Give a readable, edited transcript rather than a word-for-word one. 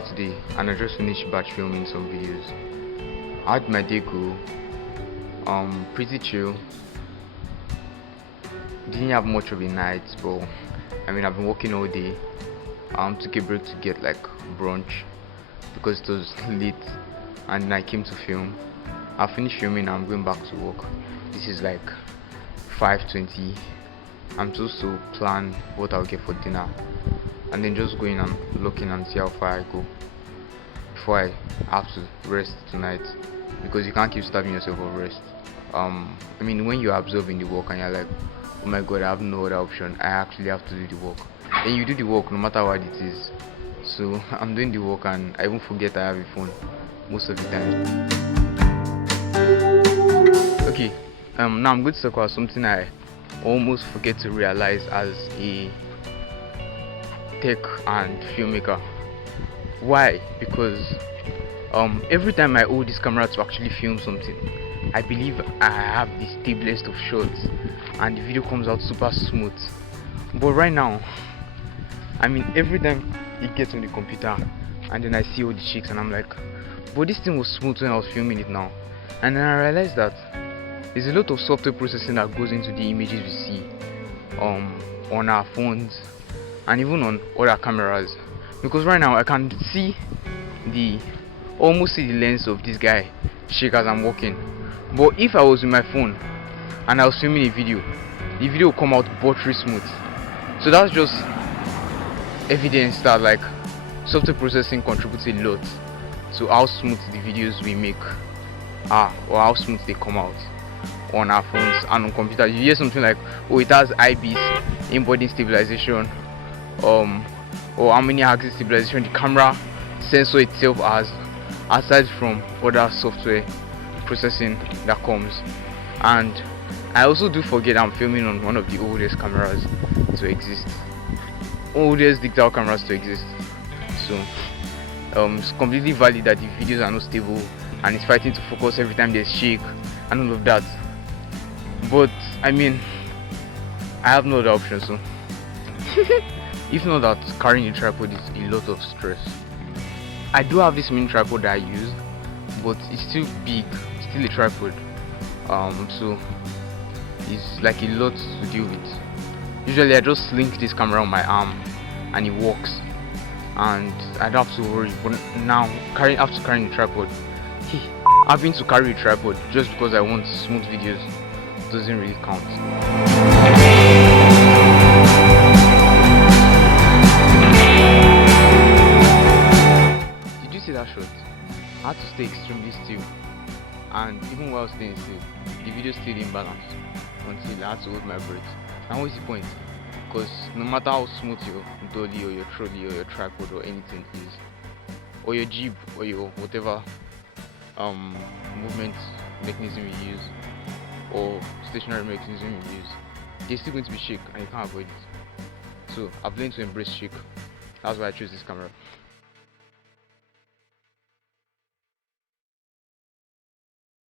Saturday and I just finished batch filming some videos. How did my day go? Pretty chill. Didn't have much of a night, but I've been working all day. Took a break to get like brunch because it was late, and then I came to film. I finished filming and I'm going back to work. This is like 5:20. I'm supposed to plan what I'll get for dinner and then just going and looking and see how far I go before I have to rest tonight, because you can't keep starving yourself of rest. When you're absorbing the work and you're like, oh my god, I have no other option, I actually have to do the work, and you do the work no matter what it is. So I'm doing the work and I even forget I have a phone most of the time. Okay, now I'm going to talk about something I almost forget to realize as a tech and filmmaker. Why? Because every time I hold this camera to actually film something, I believe I have the stablest of shots and the video comes out super smooth. But right now, every time it gets on the computer and then I see all the shakes and I'm like, but this thing was smooth when I was filming it now. And then I realized that there's a lot of software processing that goes into the images we see on our phones and even on other cameras. Because right now I can almost see the lens of this guy shake as I'm walking. But if I was with my phone and I was filming a video, the video will come out buttery smooth. So that's just evidence that like software processing contributes a lot to how smooth the videos we make are, or how smooth they come out on our phones and on computers. You hear something like, oh, it has IBs, in-body stabilization, or how many axis stabilization the camera sensor itself has, aside from other software processing that comes. And I also do forget I'm filming on one of the oldest cameras to exist, oldest digital cameras to exist. So it's completely valid that the videos are not stable and it's fighting to focus every time there's shake and all of that. But I have no other option. So if not that carrying a tripod is a lot of stress. I do have this mini tripod that I use, but it's still big, still a tripod. So it's like a lot to deal with. Usually I just link this camera on my arm and it works, and I don't have to worry. But now after carrying a tripod, having to carry a tripod just because I want smooth videos doesn't really count. Did you see that shot? I had to stay extremely still, and even while staying still, the video still imbalanced until I had to hold my breath. And what's the point? Because no matter how smooth your dolly or your trolley or your tripod or anything is, or your jib or your whatever movement mechanism you use or stationary mechanism you use, there's still going to be shake and you can't avoid it. So I've learned to embrace shake. That's why I chose this camera.